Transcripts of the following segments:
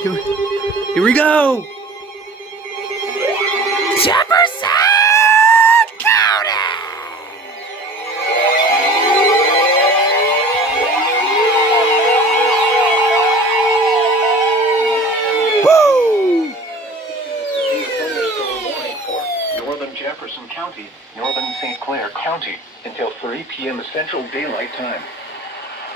Here we go! Jefferson County! Woo! Thunderstorm warning for northern Jefferson County, northern St. Clair County until 3 p.m. Central Daylight Time.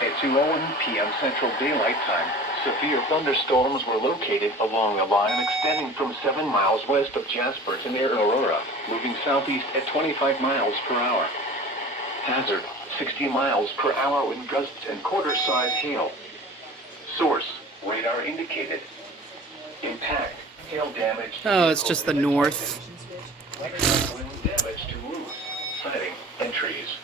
At 2:01 p.m. Central Daylight Time, severe thunderstorms were located along a line extending from 7 miles west of Jasper to near Aurora, moving southeast at 25 miles per hour. Hazard, 60 miles per hour with gusts and quarter-size hail. Source, radar indicated. Impact, hail damage. Oh, it's just the north. Wind damage to roofs, siding, and trees.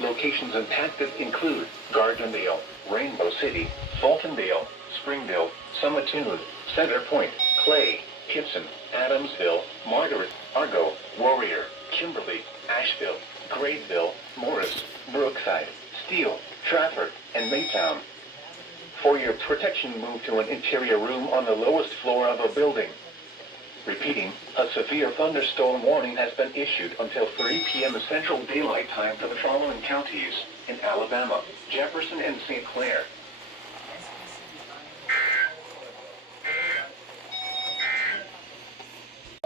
Locations impacted include Gardendale, Rainbow City, Fultondale, Springville, Summatoon, Center Point, Clay, Gibson, Adamsville, Margaret, Argo, Warrior, Kimberly, Asheville, Grayville, Morris, Brookside, Steele, Trafford, and Maytown. For your protection, move to an interior room on the lowest floor of a building. Repeating, a severe thunderstorm warning has been issued until 3 p.m. Central Daylight Time for the following counties in Alabama, Jefferson, and St. Clair.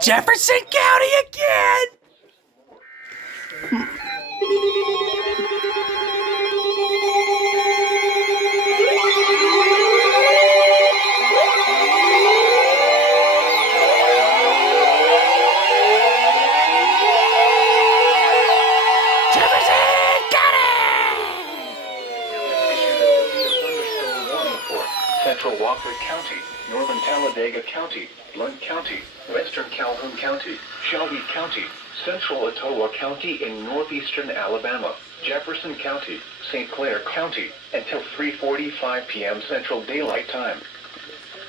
Jefferson County again! Central Walker County, Northern Talladega County, Blount County, Western Calhoun County, Shelby County, Central Etowah County in northeastern Alabama, Jefferson County, St. Clair County, until 3:45 p.m. Central Daylight Time.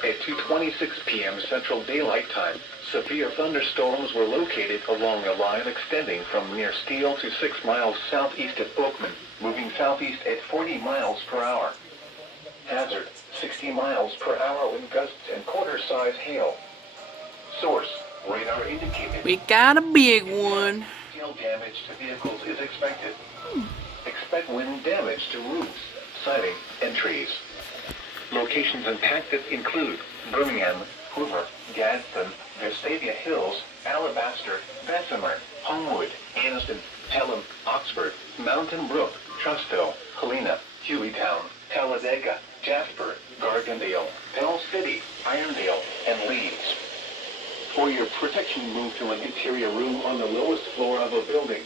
At 2:26 p.m. Central Daylight Time, severe thunderstorms were located along a line extending from near Steele to 6 miles southeast of Oakman, moving southeast at 40 miles per hour. Hazard, 60 miles per hour with gusts and quarter-size hail. Source, radar indicated. We got a big one. Hail damage to vehicles is expected. Expect wind damage to roofs, siding, and trees. Locations impacted include Birmingham, Hoover, Gadsden, Vestavia Hills, Alabaster, Bessemer, Homewood, Anniston, Pelham, Oxford, Mountain Brook, Trussville, Helena, Hueytown, Talladega, Jasper, Gardendale, Pell City, Irondale, and Leeds. For your protection, move to an interior room on the lowest floor of a building.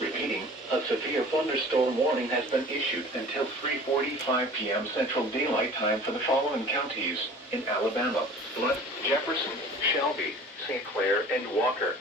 Repeating, a severe thunderstorm warning has been issued until 3:45 p.m. Central Daylight Time for the following counties in Alabama: Blount, Jefferson, Shelby, St. Clair, and Walker.